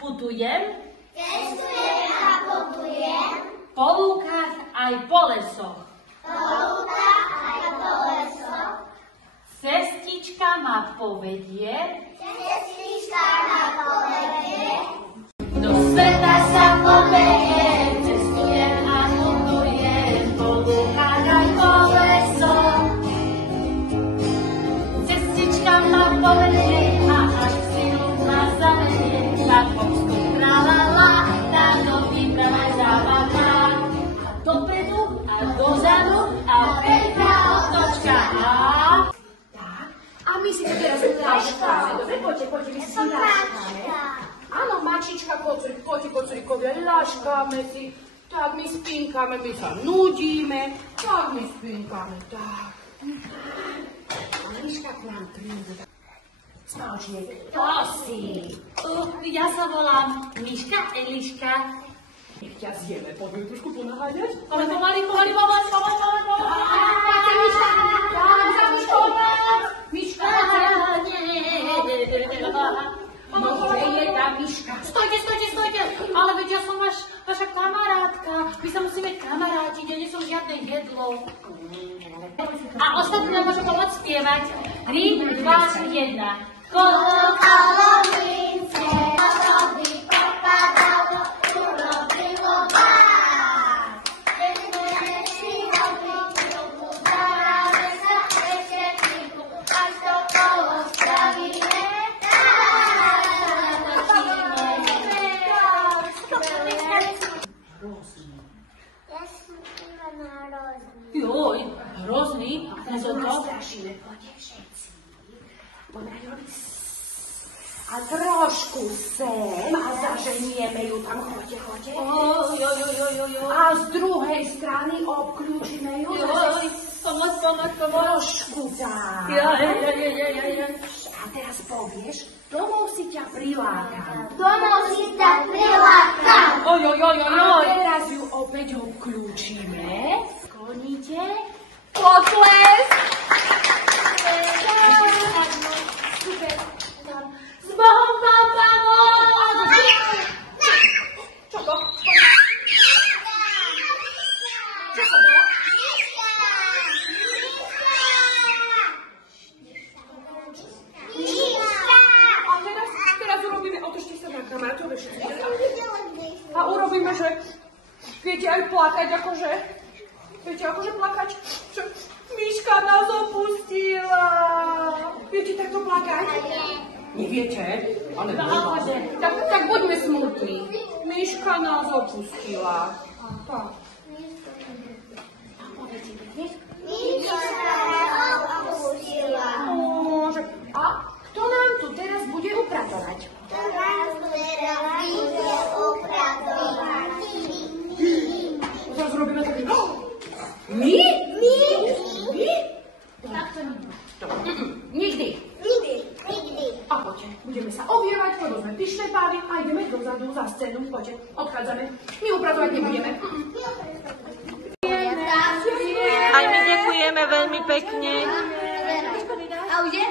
putujem. Cestujem a putujem. Po lúkach aj po lesoch. Po lúkach aj po lesoch. Cestička ma povedie. Cestička ma povedie. Do sveta sa poberie. Cestujem a putujem. Po lúkach aj po lesoch. Cestička ma povedie. A až si lúk ma zavedie. Tak obsku tralala. Tak do výprava zábavná. A dopredu a dozadu. A veľká otočka. A my si to teraz láškáme. Dobre, poďte, my si láškáme. Áno, mačička, kocurikovia, láškáme si. Tak my spínkáme, my sa nudíme. Tak my spínkáme, tak. A Liška k nám príde. Spoločník, to si. Ja sa volám Miška Eliška. Nech ťa zjeme, poďme trošku ponaháňať. Ale pomaly. Poďte, Miška, dám za Miškou. Miška, no kde je tá Miška? Stojte, ale veď ja som vaša kamarátka. My sa musíme kamarátiť, ja nie som žiadne jedlo. A ostatní nám môžu pomôcť spievať. 3, 2, 1. Kolo mince, robi popadalo, urobilo bár. Keď si robiť ruku, dáme sa ešte chvíľku, až to kolo spravíme. Ja som iba narozný. Joj, hrozný. Strašíme, poďte všetci. Poďme robiť a trošku sem a zaženieme ju tam, choďte. A z druhej strany obklúčime ju. Pomoc. Trošku tam. A teraz povieš, domov si ťa prilákam. Domov si ťa prilákam. A teraz ju opäť obklúčime. Skloníte. Potles. Super. S Bohom, papa, Čo to? A teraz urobíme, otočte sa na kamarátov, a urobíme, že viete aj plakať, viete plakať, že Miška nás opustila. Viete takto plakať? Neviete? Ale tak buďme smutní. Miška nás opustila. Tak. A kto nám tu teraz bude upratovať? Teraz robíme taký... My? Tak to Nikdy. A poďte, budeme sa ovievať, lebo sme pyšné pávy a ideme dozadu za scénu. Poďte, odchádzame. My upratovať nebudeme. Aj my ďakujeme veľmi pekne. A už je?